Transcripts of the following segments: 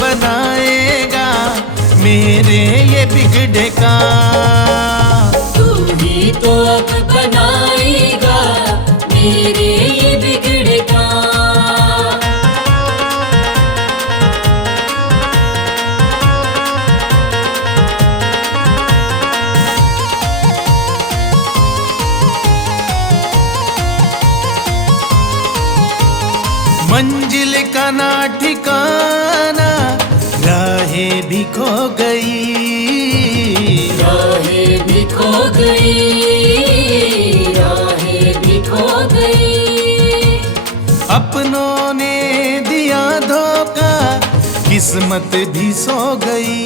बनाएगा मेरे ये बिगड़े का। तू ही तो अब बनाएगा मेरे ये बिगड़े का। मंजिल का ना ठिकाना, राहें भी खो गई, राहें भी खो गई, राहें भी खो गई। अपनों ने दिया धोखा, किस्मत भी सो गई,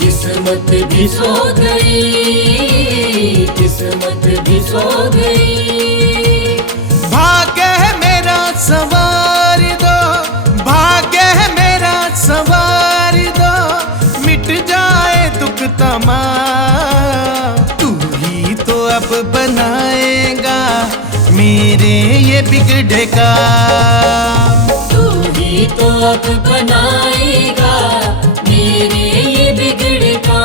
किस्मत भी सो गई, किस्मत भी सो गई। भाग्य है मेरा सवार दो, भाग्य है मेरा सवार दो, मिट जाए दुख तमाम। तू ही तो अब बनाएगा मेरे ये बिगड़े का। तू ही तो अब बनाएगा मेरे ये बिगड़े का।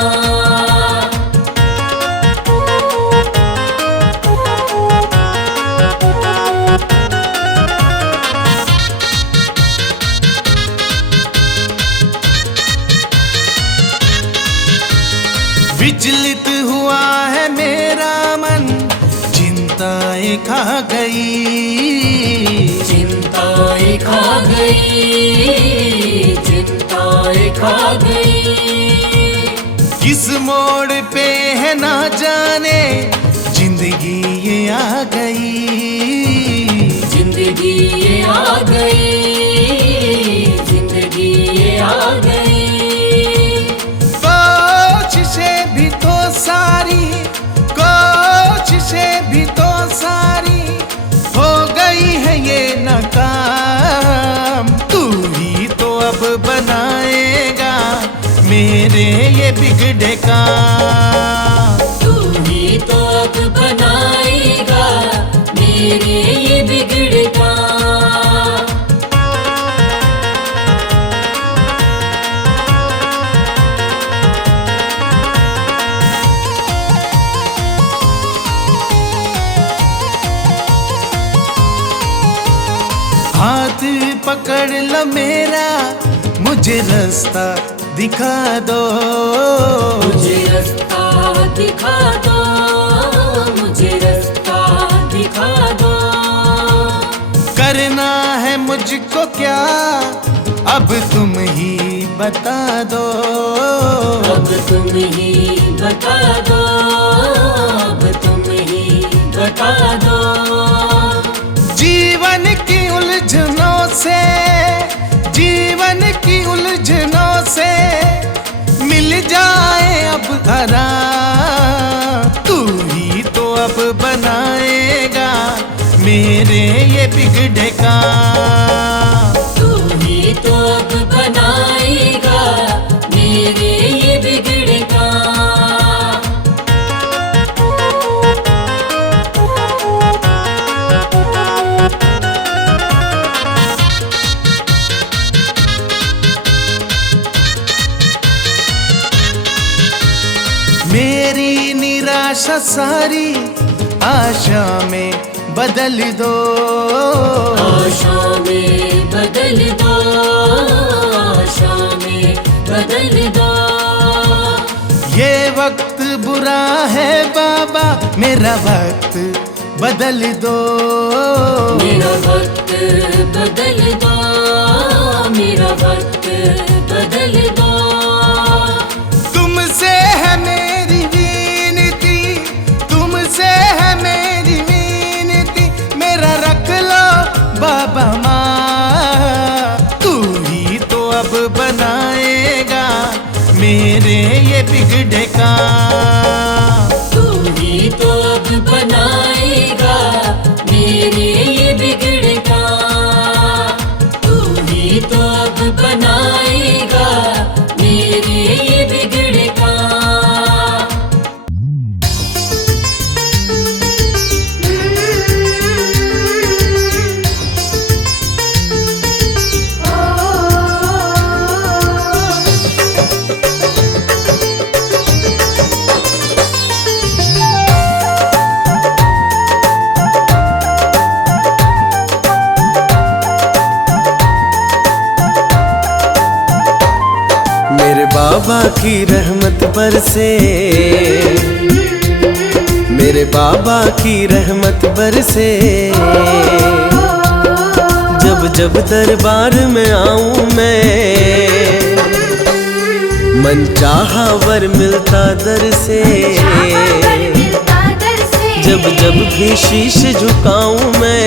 विचलित हुआ है मेरा मन, चिंताएं खा गई, चिंताएं खा गई, चिंताएं खा गई। किस मोड़ पे है ना जाने जिंदगी ये आ गई, जिंदगी ये आ गई, जिंदगी ये आ गई। कोशिशें भी तो सारी, कोशिशें भी तो सारी हो गई है ये नाकाम। तू ही तो अब बनाएगा मेरे ये बिगड़े का। तू ही तो अब बनाएगा मेरे ये बिगड़े का। हाथ पकड़ लो मेरा, मुझे रास्ता दिखा दो, मुझे रास्ता दिखा दो, मुझे रास्ता दिखा दो। करना है मुझको क्या अब तुम ही बता दो, अब तुम ही बता दो, अब तुम ही बता दो। जीवन की उलझनों से, जीवन की उलझनों से मिल जाए अब आराम। तू ही तो अब बनाएगा मेरे ये बिगड़े का। तू ही तो अब बनाएगा मेरे ये बिगड़े का। मेरी निराशा सारी आशा में बदल दो, आशा में बदल दो, आशा में बदल दो। ये वक्त बुरा है बाबा, मेरा वक्त बदल दो, मेरा वक्त बदल दो, मेरा वक्त बदल दो। तुमसे है मेरी विनती, तुमसे है मेरी विनती, मेरा रख लो बाबा माँ। तू ही तो अब बनाएगा मेरे ये बिगड़े का। तू ही तो अब बनाएगा मेरे ये बिगड़े का। तू ही तो अब बनाएगा मेरे ये बिगड़े का। बाबा की रहमत बरसे, मेरे बाबा की रहमत बरसे। जब जब दरबार में आऊं मैं, मन चाहा वर मिलता दर से। जब जब भी शीश झुकाऊं मैं,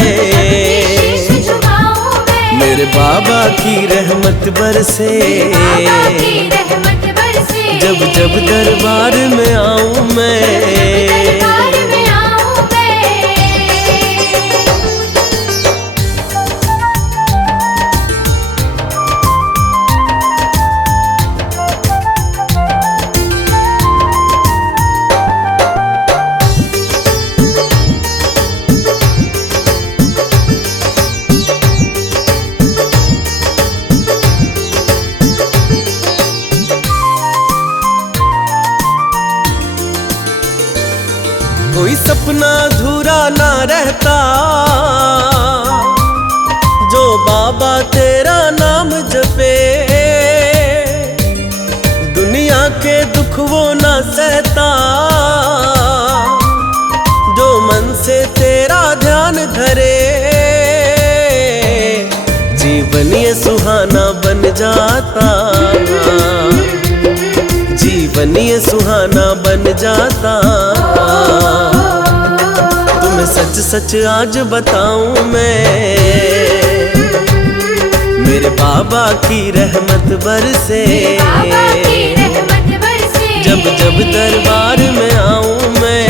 मेरे बाबा की रहमत बरसे। जब जब दरबार में आऊं मैं, कोई सपना अधूरा ना रहता, जो बाबा तेरा नाम जपे। दुनिया के दुख वो ना सहता, जो मन से तेरा ध्यान धरे। जीवन ये सुहाना बन जाता, जीवन ये सुहाना बन जाता। तुम्हें सच सच आज बताऊं मैं, मेरे बाबा की रहमत बरसे। जब जब दरबार में आऊं मैं,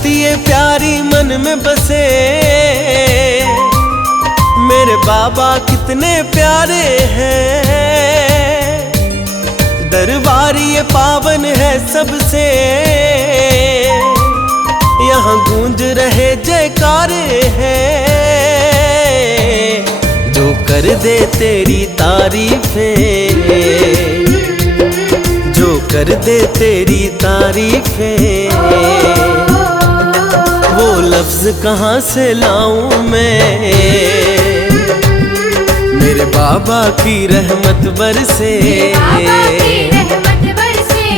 ये प्यारी मन में बसे। मेरे बाबा कितने प्यारे हैं, दरबार ये पावन है सबसे। यहाँ गूंज रहे जयकारे हैं, जो कर दे तेरी तारीफें, जो कर दे तेरी तारीफें। वो लफ्ज कहाँ से लाऊं मैं, मेरे बाबा की रहमत बरसे।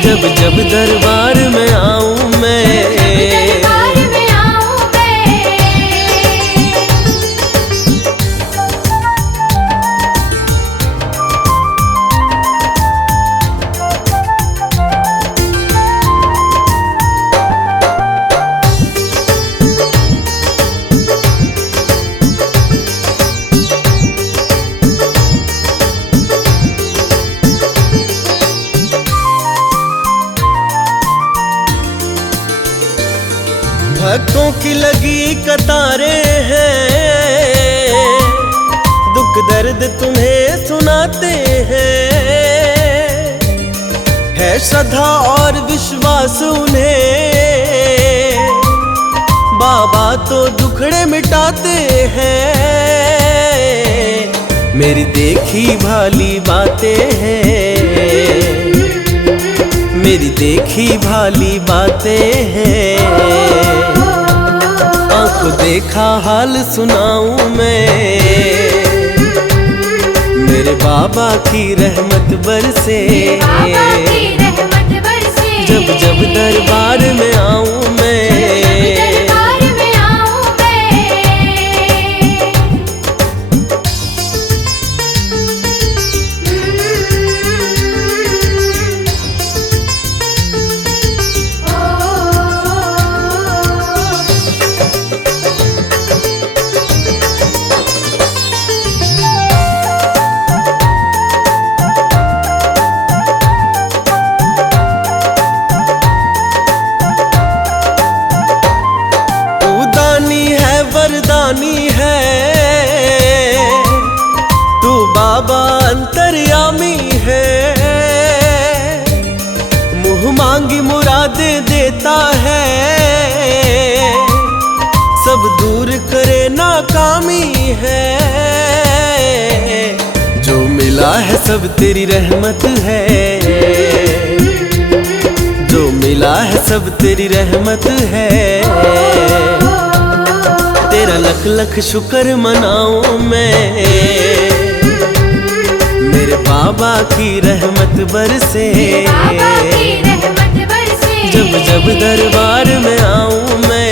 जब जब दरबार में आऊं मैं, भक्तों की लगी कतारें हैं, दुख दर्द तुम्हें सुनाते हैं। है श्रद्धा और विश्वास उन्हें, बाबा तो दुखड़े मिटाते हैं। मेरी देखी भाली बातें हैं, मेरी देखी भाली बातें हैं। आंखों देखा हाल सुनाऊं मैं, मेरे बाबा की रहमत बरसे। जब जब दरबार में आऊं मैं, वरदानी है तू बाबा, अंतर्यामी है। देता है, सब दूर करे नाकामी है। जो मिला है सब तेरी रहमत है, जो मिला है सब तेरी रहमत है। तेरा लख लख शुक्र मनाऊं मैं, मेरे बाबा की रहमत बरसे। जब जब दरबार में आऊं मैं,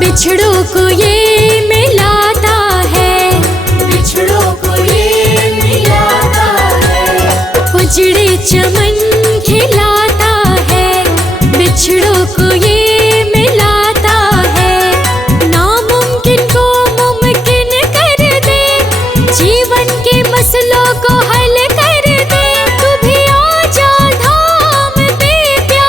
बिछड़ों को ये मिलाता है, बिछड़ों को ये मिलाता है। उजड़े चमन खिलाता है, बिछड़ों को ये मिलाता है। नामुमकिन को मुमकिन कर दे, जीवन के मसलों को हल कर दे। तू भी आ जा धाम पे प्यारे,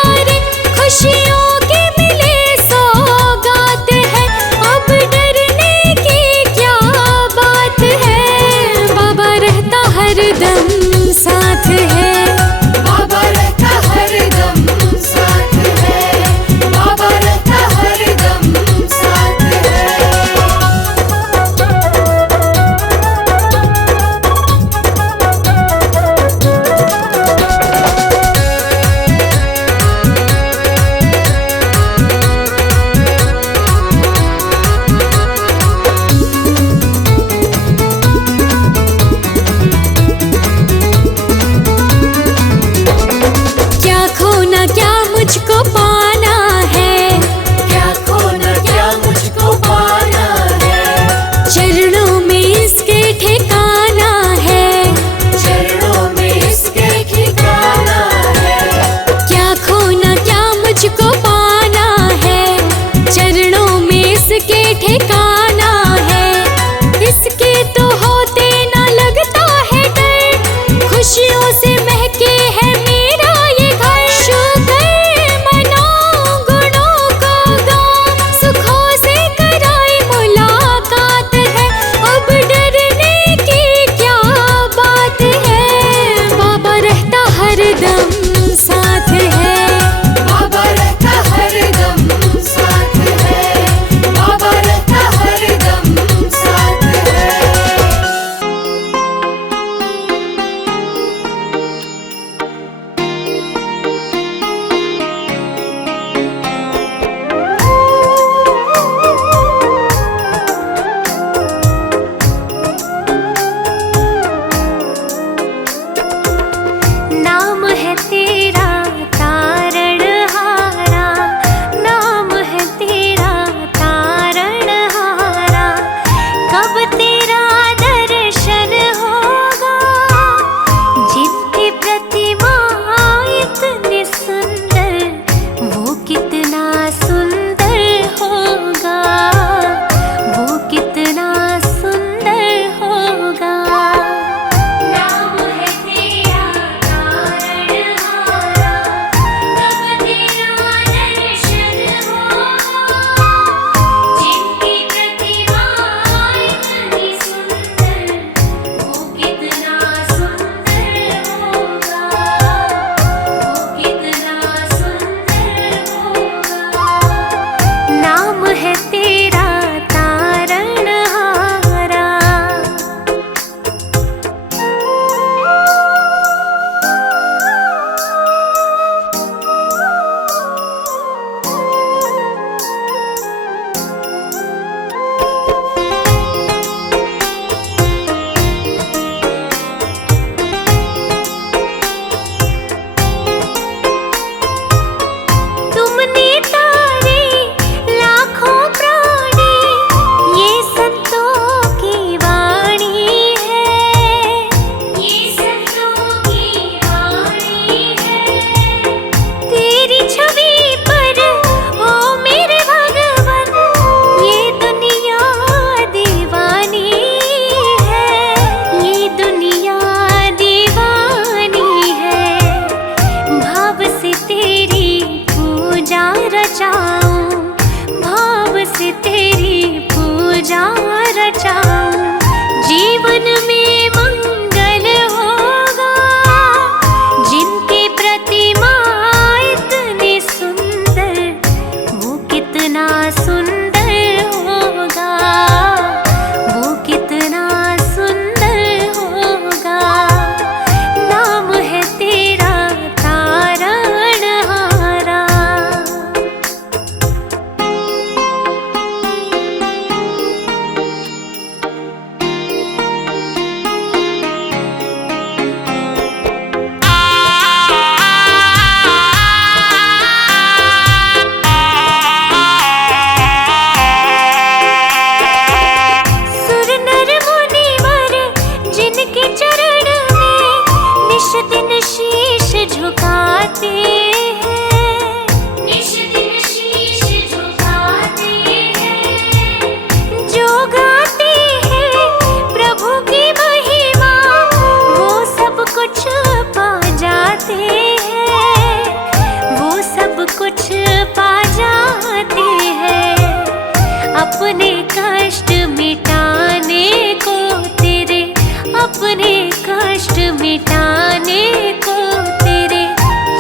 कष्ट मिटाने को तेरे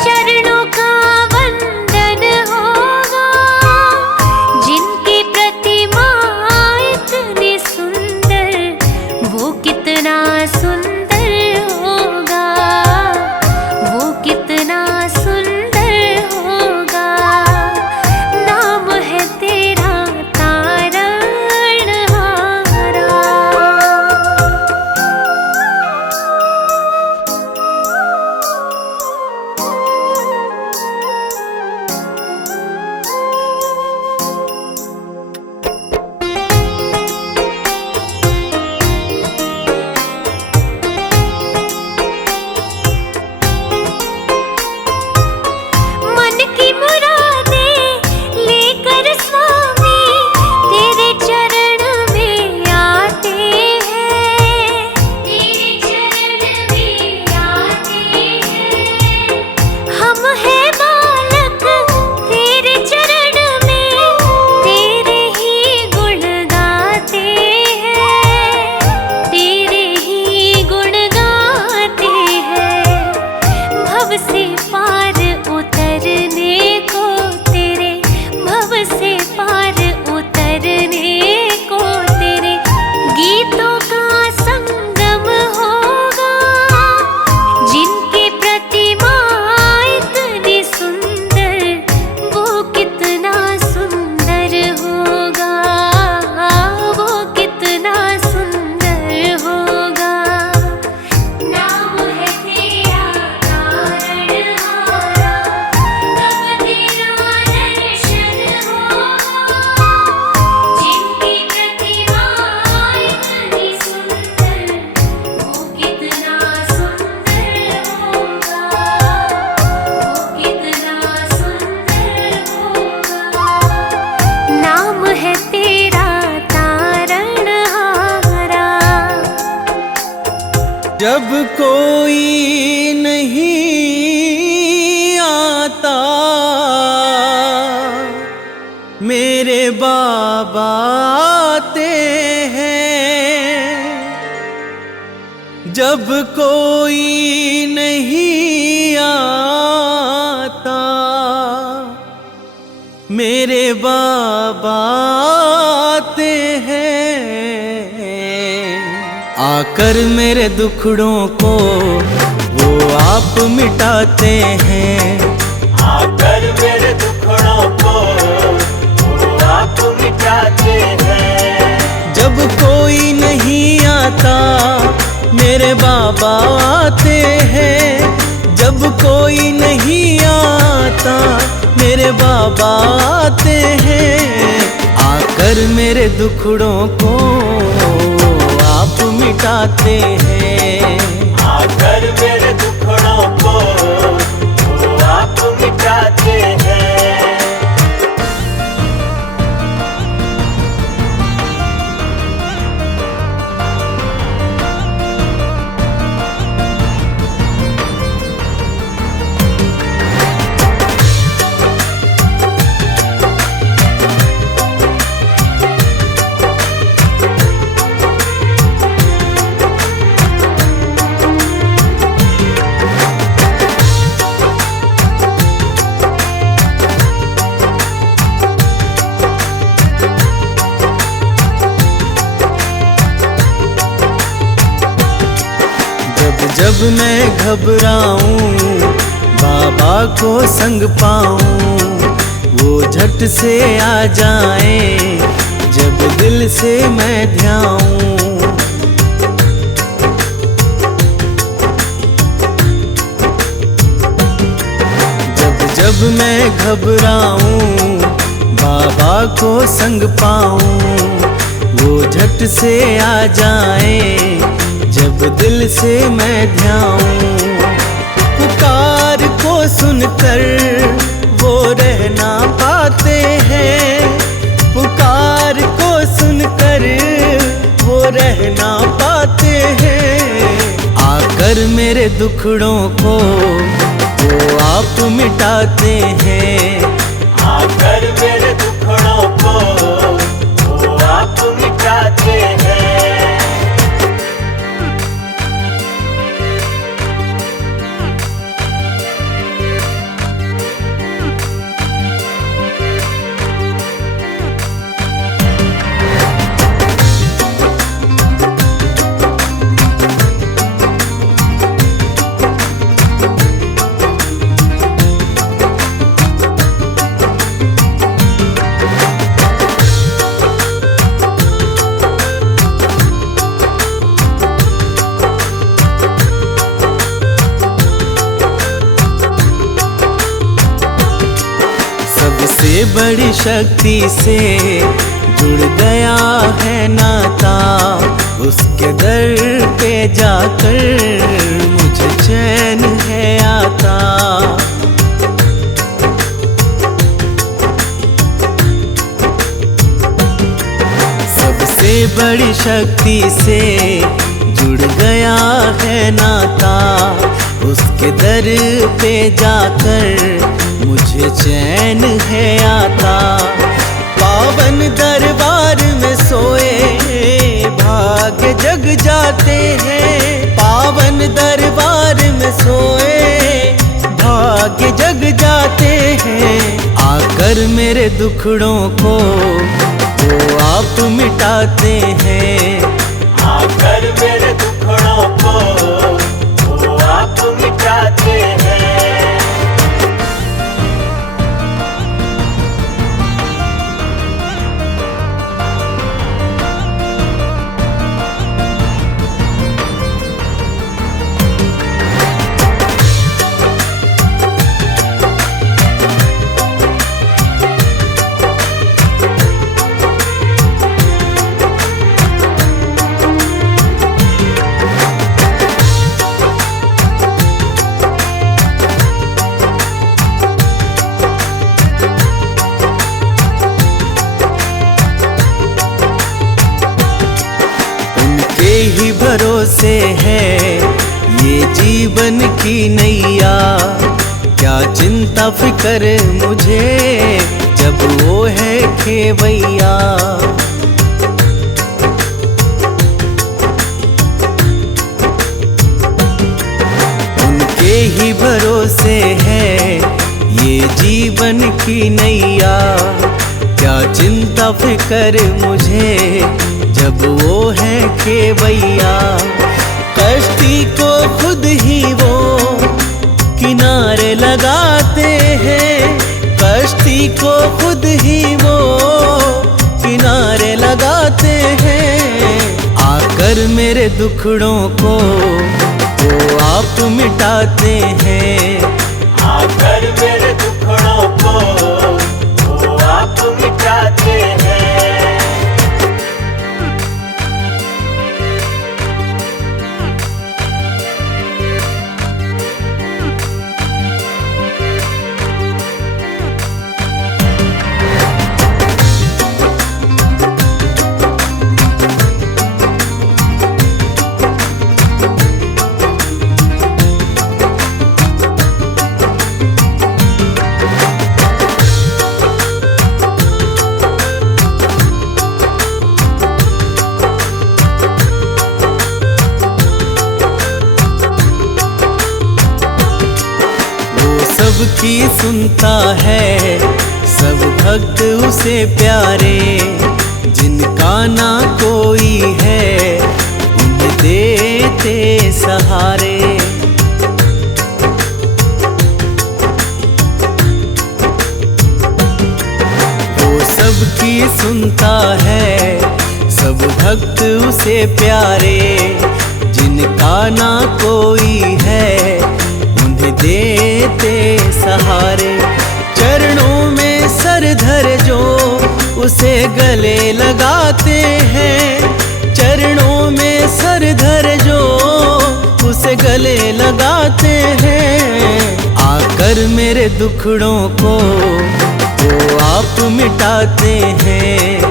चरणों का वंदन होगा। जिनकी प्रतिमा इतनी सुंदर, वो कितना सुंदर होगा, वो कितना सुंदर होगा। नाम है तेरा तारणहारा। मन की मुरादें लेकर स्वामी तेरे चरण में आते हैं, तेरे चरण में आते हैं। हम हैं बालक तेरे चरण में, तेरे ही गुण गाते हैं, तेरे ही गुण गाते हैं। भव से पार उतरने को तेरे, भव से पार उतरने को तेरे गीतों का संगम होगा। जिनकी प्रतिमा इतनी सुंदर, वो कितना सुंदर होगा, वो कितना सुंदर होगा। नाम है तेरा तारणहारा, तब तेरा दर्शन होगा। जिनकी प्रतिमा इतनी सुंदर, वो कितना सुंदर होगा, वो कितना सुंदर होगा। नाम है तेरा तारणहारा। जब कोई नहीं आता मेरे बाबा आते हैं। जब कोई नहीं आता मेरे बाबा आते हैं। आकर मेरे दुखड़ों को वो आप मिटाते हैं। आकर मेरे दुखड़ों को वो आप मिटाते हैं। जब कोई नहीं आता मेरे बाबा आते हैं। जब कोई नहीं आता मेरे बाबा आते हैं। आकर मेरे दुखड़ों को आप मिटाते हैं। आकर मेरे दुखड़ों को वो आप मिटाते हैं। जब मैं घबराऊं बाबा को संग पाऊं, वो झट से आ जाएं जब दिल से मैं ध्याऊं। जब मैं घबराऊं बाबा को संग पाऊं, वो झट से आ जाएं जब दिल से मैं ध्याऊं। पुकार को सुनकर वो रह ना पाते हैं। पुकार को सुनकर वो रह ना पाते हैं। आकर मेरे दुखड़ों को वो आप मिटाते हैं। आकर मेरे दुखड़ों को वो आप मिटाते हैं। बड़ी शक्ति से जुड़ गया है नाता, उसके दर पे जाकर मुझे चैन है आता। सबसे बड़ी शक्ति से जुड़ गया है नाता, उसके दर पे जाकर मुझे चैन है आता। पावन दरबार में सोए भाग्य जग जाते हैं, पावन दरबार में सोए भाग्य जग जाते हैं। आकर मेरे दुखड़ों को वो आप मिटाते हैं, आकर मेरे दुखड़ों को वो आप मिटाते हैं। ही भरोसे है ये जीवन की नैया। क्या चिंता फिक्र मुझे जब वो है खेवैया। उनके ही भरोसे है ये जीवन की नैया। क्या चिंता फिक्र मुझे जब वो है खेवैया। कश्ती को खुद ही वो किनारे लगाते हैं, कश्ती को खुद ही वो किनारे लगाते हैं। आकर मेरे दुखड़ों को वो आप मिटाते हैं, आकर मेरे दुखड़ों को वो आप मिटाते हैं। सबकी सुनता है सब भक्त उसे प्यारे। जिनका ना कोई है उन्हें देते सहारे। वो सबकी सुनता है सब भक्त उसे प्यारे। जिनका ना कोई है देते सहारे। चरणों में सर धर जो उसे गले लगाते हैं, चरणों में सर धर जो उसे गले लगाते हैं। आकर मेरे दुखड़ों को वो आप मिटाते हैं,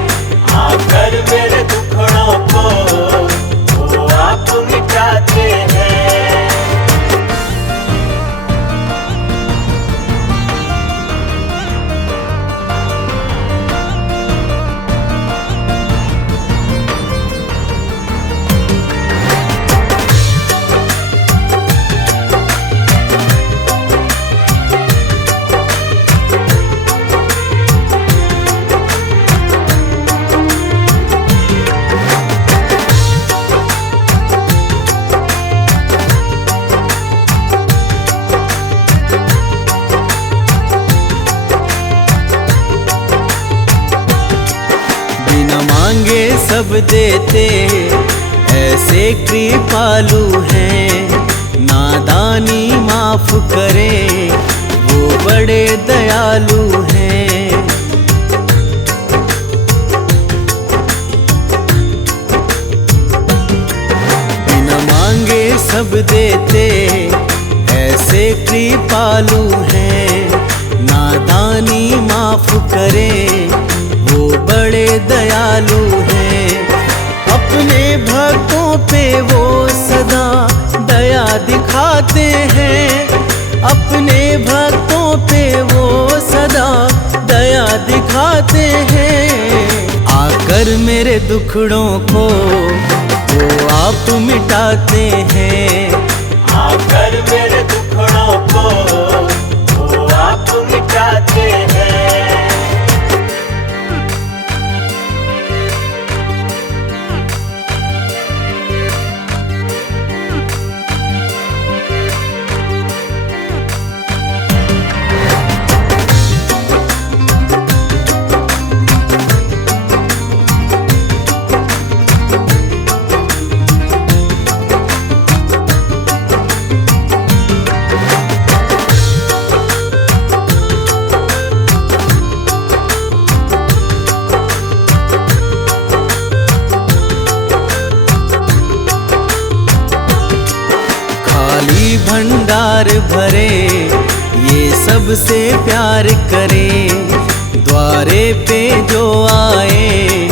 आकर मेरे दुखड़ों को वो आप मिटाते हैं। मांगे सब देते ऐसे कृपालु हैं। नादानी माफ करे वो बड़े दयालु हैं। सब देते, ऐसे कृपालु हैं। नादानी माफ करे, वो बड़े दयालु हैं। अपने भक्तों पे वो सदा दया दिखाते हैं। अपने भक्तों पे वो सदा दया दिखाते हैं। आकर मेरे दुखड़ों को वो आप मिटाते हैं। आकर मेरे दुखड़ों को वो आप मिटाते हैं। खाली भंडार भरे, ये सबसे प्यार करे। द्वारे पे जो आए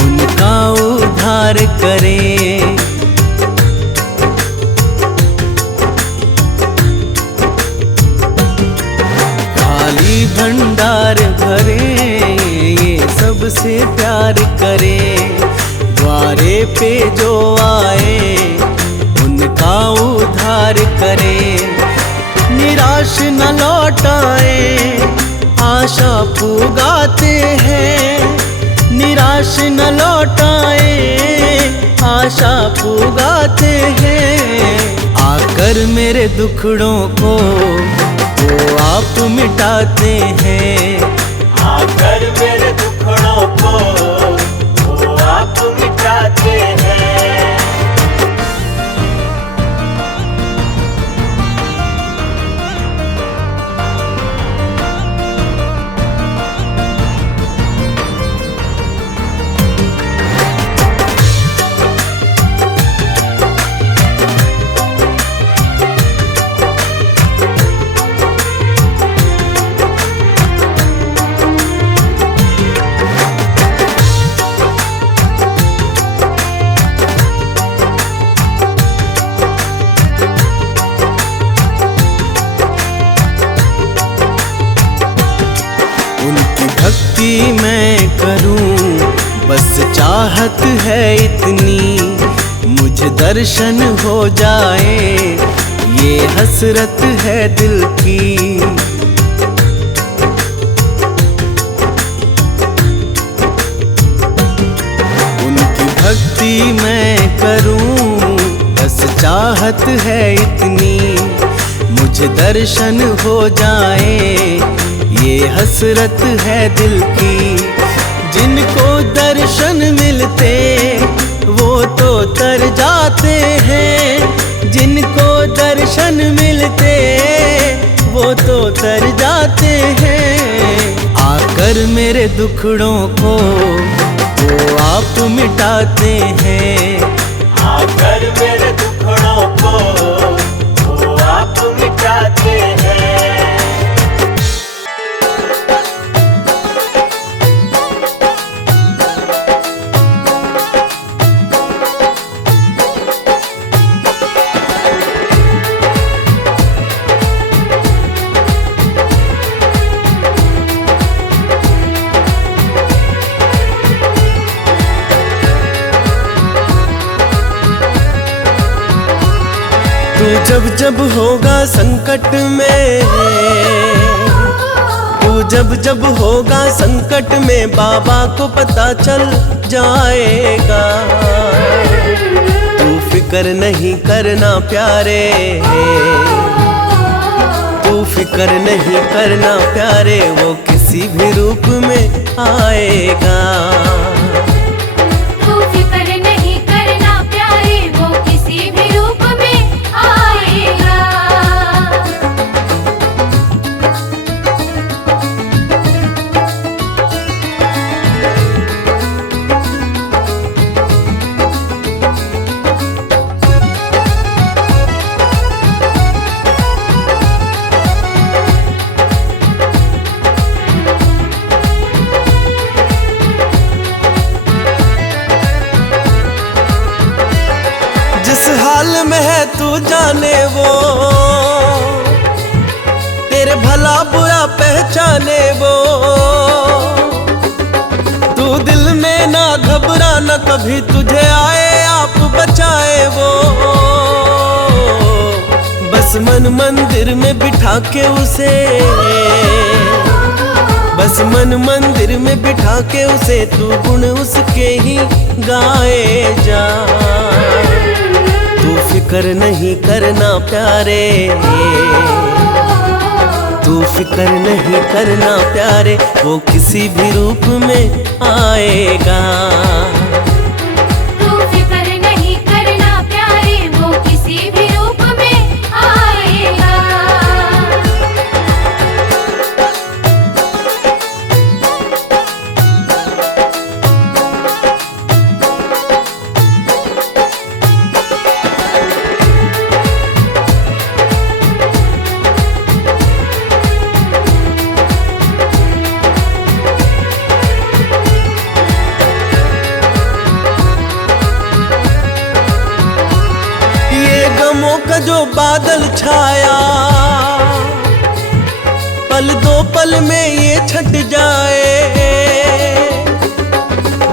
उनका उद्धार करे। खाली भंडार भरे, ये सबसे प्यार करे। द्वारे पे जो आए उनका उद्धार करे। निराश न लौटाए, आशा पुगाते हैं। निराश न लौटाए, आशा पुगाते हैं। आकर मेरे दुखड़ों को वो आप मिटाते हैं। आकर मेरे दुखड़ों को वो आप मिटाते हैं। उनकी भक्ति मैं करूं, बस चाहत है इतनी। मुझे दर्शन हो जाए, ये हसरत है दिल की। उनकी भक्ति मैं करूं, बस चाहत है इतनी। मुझे दर्शन हो जाए, ये हसरत है दिल की। जिनको दर्शन मिलते वो तो तर जाते हैं। जिनको दर्शन मिलते वो तो तर जाते हैं। आकर मेरे दुखड़ों को वो आप मिटाते हैं। आकर मेरे दुखड़ों को वो आप मिटाते हैं। तू जब जब होगा संकट में, तू जब जब होगा संकट में, बाबा को पता चल जाएगा। तू फिक्र नहीं करना प्यारे, तू फिक्र नहीं करना प्यारे, वो किसी भी रूप में आएगा। तू फिक्र नहीं करना प्यारे, वो किसी भी रूप में आएगा। जाने वो, तेरे भला बुरा पहचाने वो। तू दिल में ना घबराना कभी, तुझे आए आप बचाए वो। बस मन मंदिर में बिठा के उसे, बस मन मंदिर में बिठा के उसे, तू गुण उसके ही गाए जा। तू फिक्र नहीं करना प्यारे, तू फिक्र नहीं करना प्यारे, वो किसी भी रूप में आएगा। तू फिक्र नहीं करना प्यारे, वो किसी भी रूप में आएगा। गमों का जो बादल छाया, पल दो पल में ये छट जाए।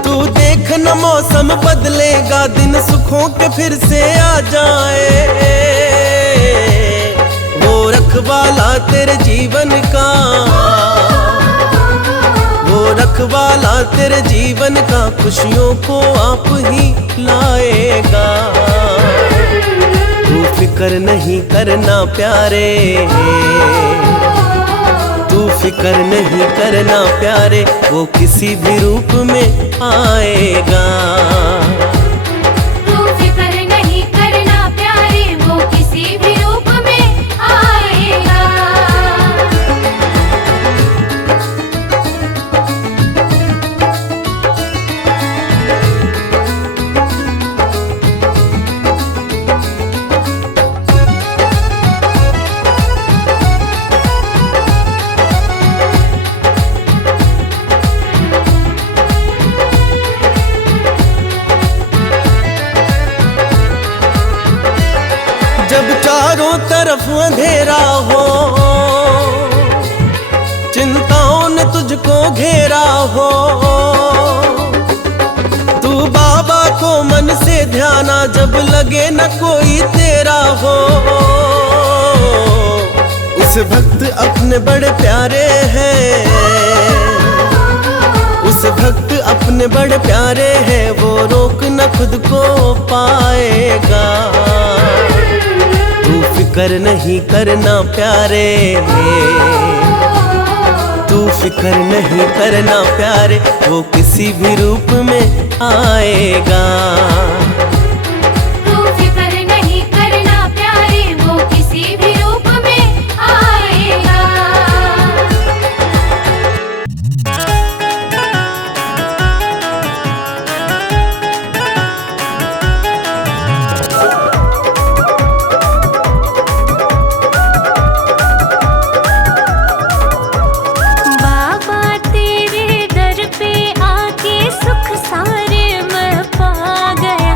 तू देख न मौसम बदलेगा, दिन सुखों के फिर से आ जाए। वो रखवाला तेरे जीवन का, वो रखवाला तेरे जीवन का, खुशियों को आप ही लाएगा। तू फिक्र नहीं करना प्यारे, तू फिक्र नहीं करना प्यारे, वो किसी भी रूप में आएगा। तू फिक्र नहीं करना प्यारे, वो किसी भी रूप में आएगा। जब चारों तरफ अंधेरा हो, चिंताओं ने तुझको घेरा हो, तू बाबा को मन से ध्याना, जब लगे न कोई तेरा हो। उस भक्त अपने बड़े प्यारे हैं, उस भक्त अपने बड़े प्यारे हैं, वो रोक न खुद को पाएगा। तू फिक्र नहीं करना प्यारे, तू फिक्र नहीं करना प्यारे, वो किसी भी रूप में आएगा। तू फिक्र नहीं करना प्यारे, वो किसी भी रूप में आएगा। सुख सारे मैं पा गया,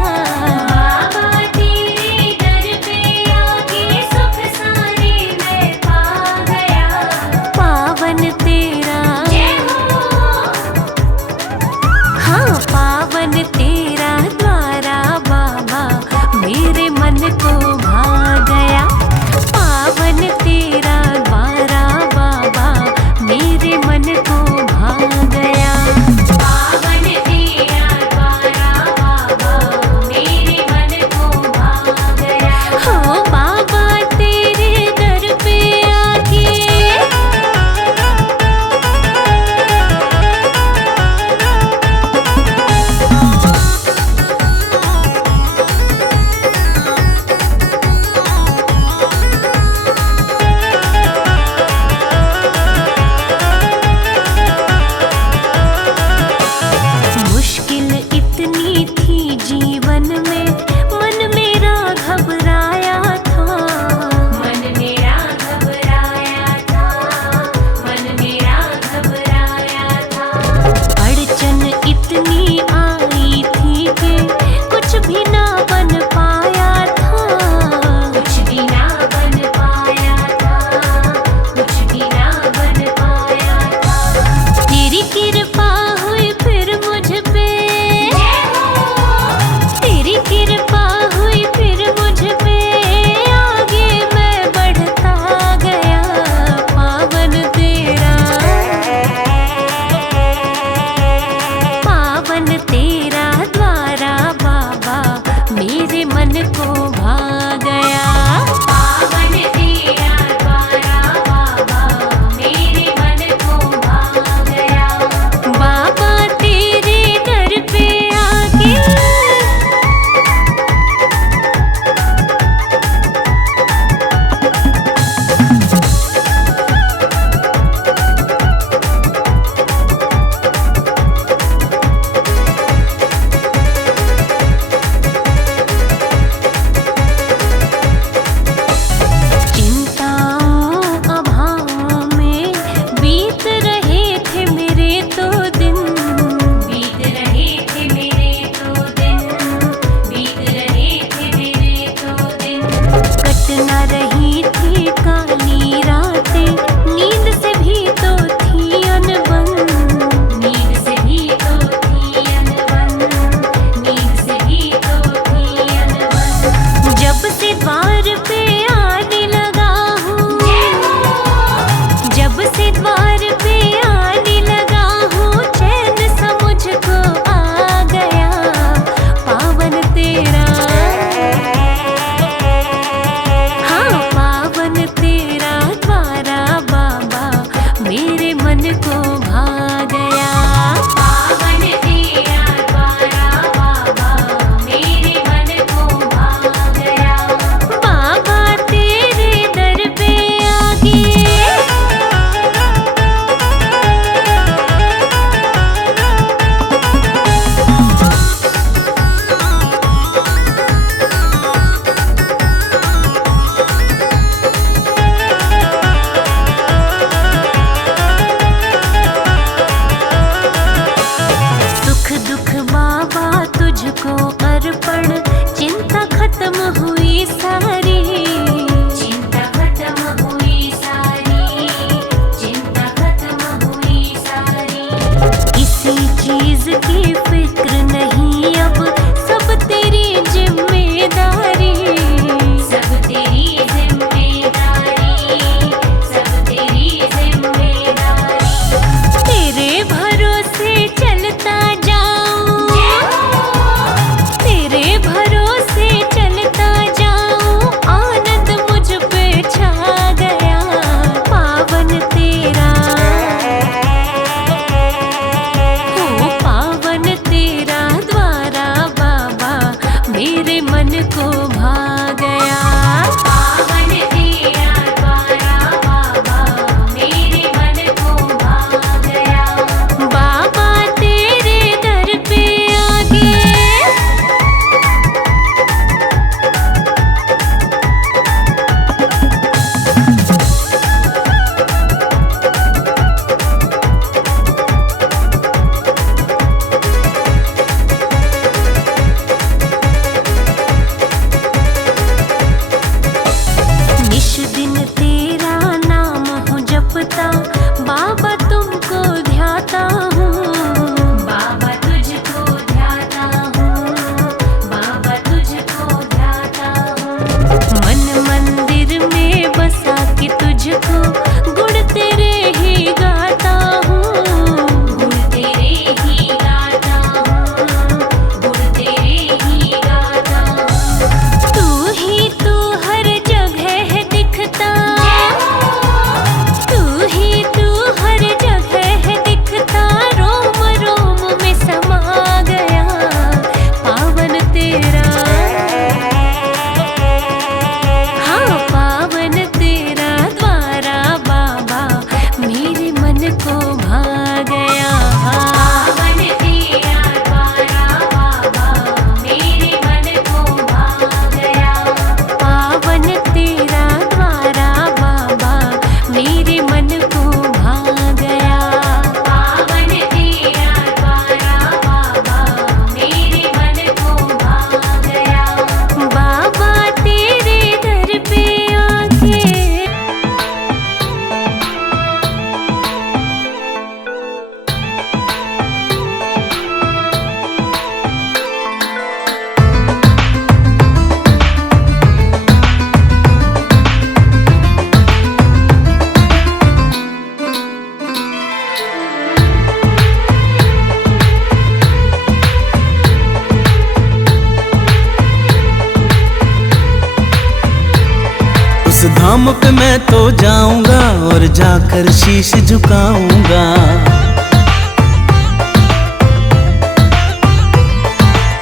उस धाम पे मैं तो जाऊंगा और जाकर शीश झुकाऊंगा।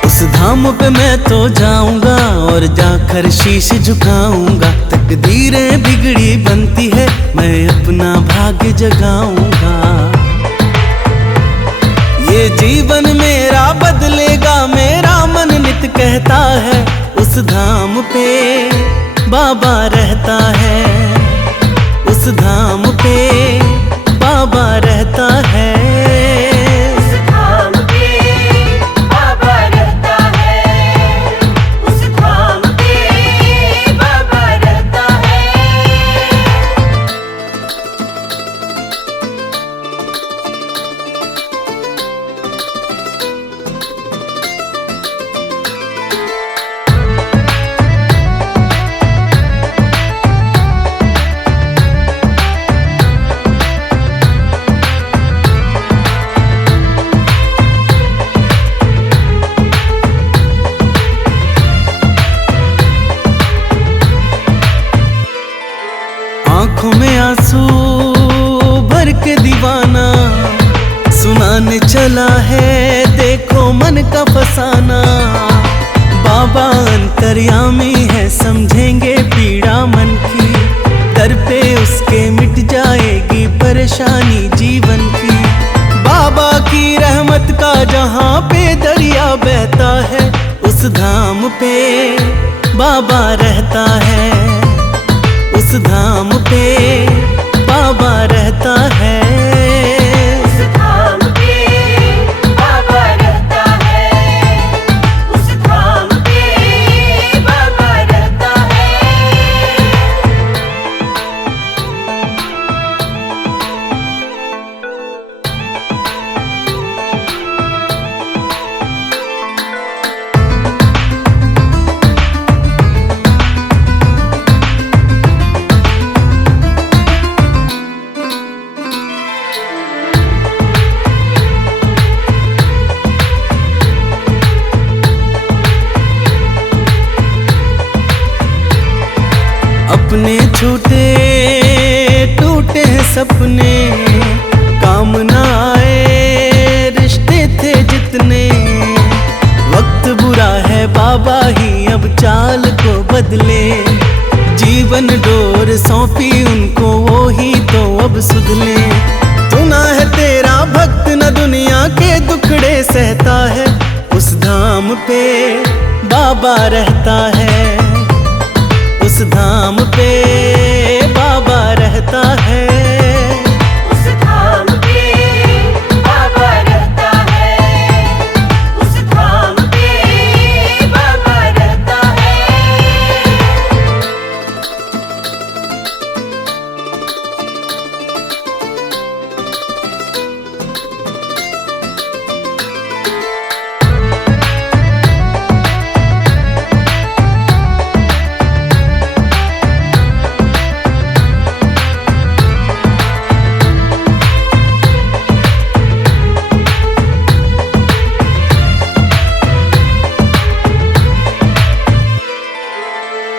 उस धाम पे मैं तो जाऊंगा और जाकर शीश झुकाऊंगा। तकदीरें बिगड़ी बनती है, मैं अपना भाग्य जगाऊंगा। ये जीवन मेरा बदलेगा, मेरा मन नित कहता है। उस धाम पे बाबा रहता है, उस धाम पे बाबा रहता है। उस धाम पे बाबा रहता है, उस धाम पे बाबा रहता है। आंखों में आंसू भर के दीवाना सुनाने चला है, देखो मन का फसाना। बाबा अंतर्यामी है, समझेंगे पीड़ा मन की। दर पे उसके मिट जाएगी परेशानी जीवन की। बाबा की रहमत का जहाँ पे दरिया बहता है, उस धाम पे बाबा रहता है। उस धाम पे बाबा रहता है। उस धाम पे बाबा रहता है, उस धाम पे बाबा रहता है। अपने छूटे टूटे हैं सपने, काम ना आए रिश्ते थे जितने। वक्त बुरा है, बाबा ही अब चाल को बदले। जीवन डोर सौंपी उनको, वो ही तो अब सुधले। सुना है तेरा भक्त न दुनिया के दुखड़े सहता है। उस धाम पे बाबा रहता है, उस धाम पे बाबा रहता है। उस धाम पे बाबा रहता है, उस धाम पे बाबा रहता है।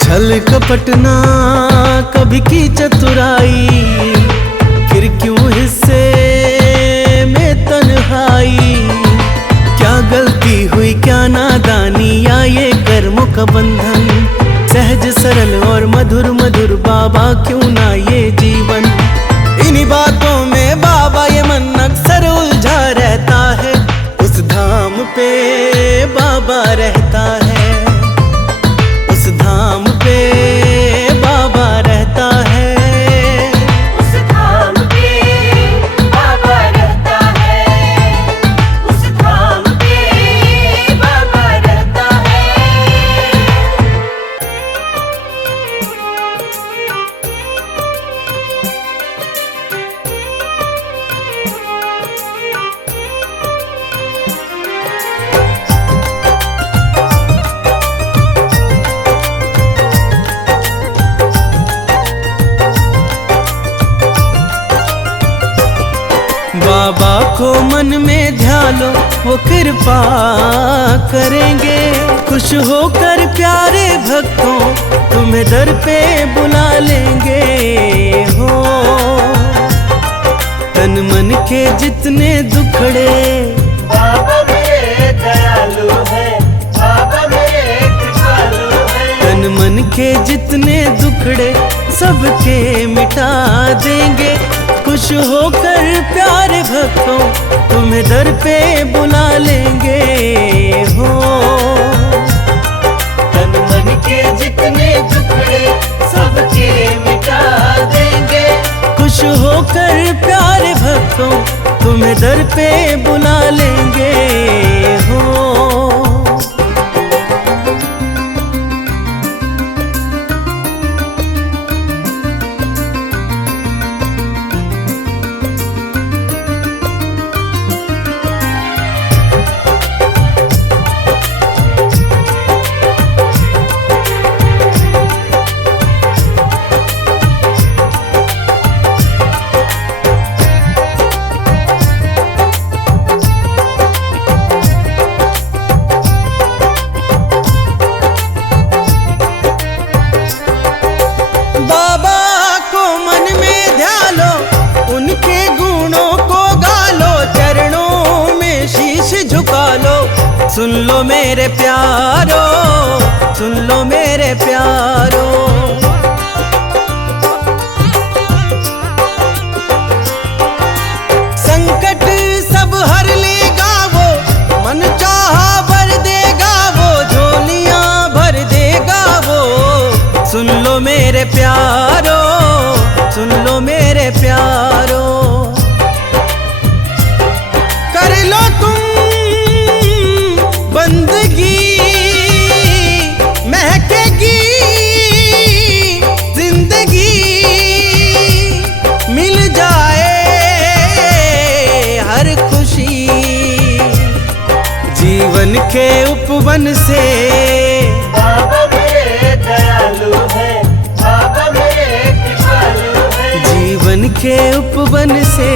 छल कपट ना कभी की चतुराई, फिर क्यों हिस्से में तन्हाई। क्या गलती हुई, क्या नादानी, या ये कर्मों का बंधन। सहज सरल और मधुर मधुर बाबा क्यों ना ये जीवन। इन्हीं बातों में बाबा ये मन अक्सर उलझा रहता है। उस धाम पे बाबा रहता है, उस धाम पे बाबा रहता है। उस धाम पे बाबा रहता है, उस धाम पे बाबा रहता है। बाबा को मन में ध्यालो, वो कृपा करेंगे। खुश होकर प्यारे भक्तों तुम्हें दर पे बुलाए। लेंगे हो। तन मन के जितने दुखड़े बाबा मेरे दयालु है, बाबा मेरे कृपालु है। तन मन के जितने दुखड़े सबके मिटा देंगे। खुश होकर प्यारे भक्तों तुम्हें दर पे बुला लेंगे हो। तन मन के जितने दुखड़े सबके मिटा देंगे। खुश होकर प्यारे भक्तों तुम्हें दर पे बुला लेंगे हो। सुन लो मेरे प्यारो, सुन लो मेरे प्यारो। संकट सब हर लेगा वो, मन चाहा भर देगा वो, झोलियां भर देगा वो। सुन लो मेरे प्यारो, सुन लो मेरे प्यारो। कर लो तुम बंदगी, महकेगी जिंदगी। मिल जाए हर खुशी जीवन के उपवन से। बाबा मेरे दयालु है, बाबा मेरे कृपालु है। जीवन के उपवन से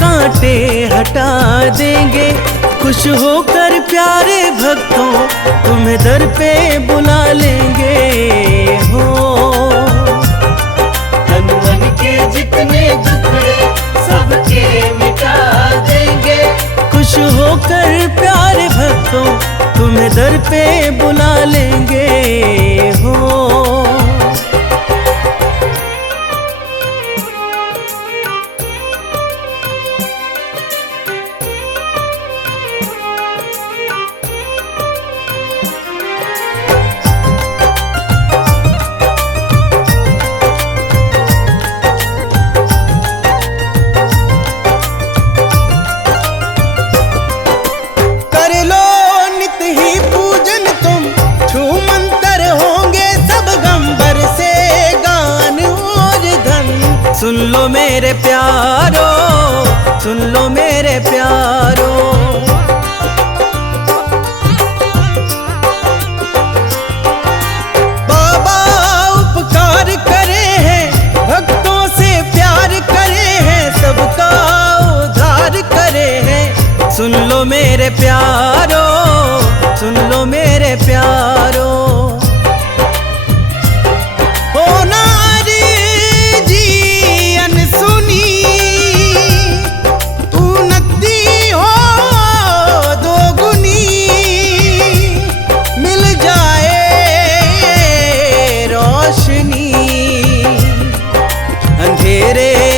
कांटे हटा देंगे। खुश होकर प्यारे भक्तों तुम्हें दर पे बुला लेंगे हो। तन मन के जितने दुखड़े सबके मिटा देंगे। खुश होकर प्यारे भक्तों तुम्हें दर पे बुला लेंगे हो। सुन लो मेरे प्यारो, सुन लो मेरे प्यारो। बाबा उपकार करे हैं, भक्तों से प्यार करे हैं, सबका उद्धार करे हैं। सुन लो मेरे प्यारो, सुन लो मेरे प्यारो।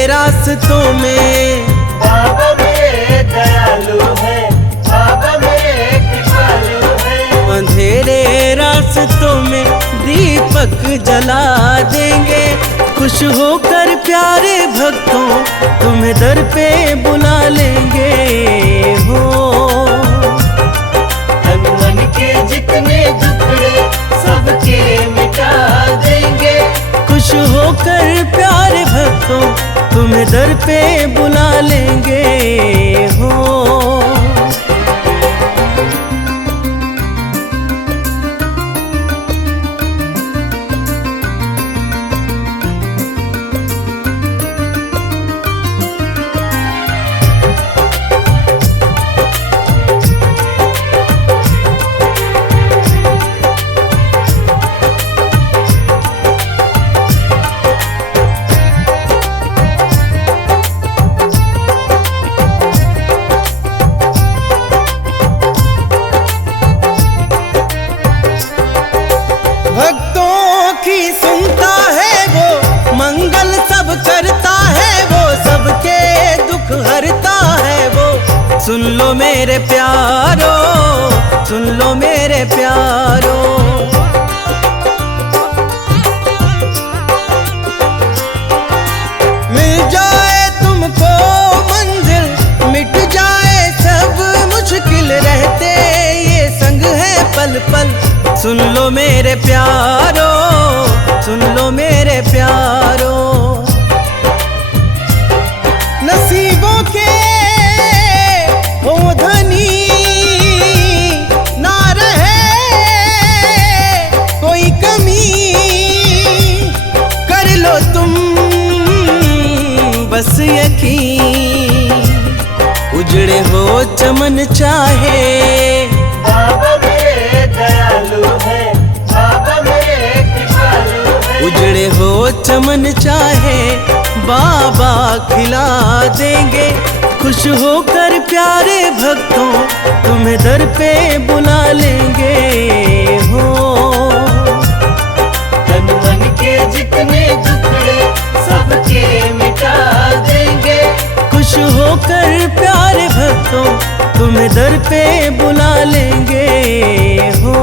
रास्तों में बाबा मेरे दयालु है, बाबा मेरे कृपालु है। अंधेरे रास्तों में दीपक जला देंगे। खुश होकर प्यारे भक्तों तुम्हें दर पे बुला लेंगे हो। तन मन के जितने दुखड़े सबके मिटा देंगे। खुश होकर प्यारे भक्तों तुम्हें दर पे बुला लेंगे हो। लो मेरे प्यारो, सुन लो मेरे प्यारो। मिल जाए तुमको मंजिल, मिट जाए सब मुश्किल, रहते ये संग है पल पल। सुन लो मेरे प्यारो, सुन लो मेरे प्यारो। नसीबों के हो धनी ना रहे कोई कमी, कर लो तुम बस यकीन। उजड़े हो चमन चाहे, बाबा मेरे दयालु है, बाबा मेरे कृपालु है। उजड़े हो चमन चाहे बाबा खिला देंगे। खुश होकर प्यारे भक्तों तुम्हें दर पे बुला लेंगे हो। तन मन के जितने दुखड़े सबके मिटा देंगे। खुश होकर प्यारे भक्तों तुम्हें दर पे बुला लेंगे हो।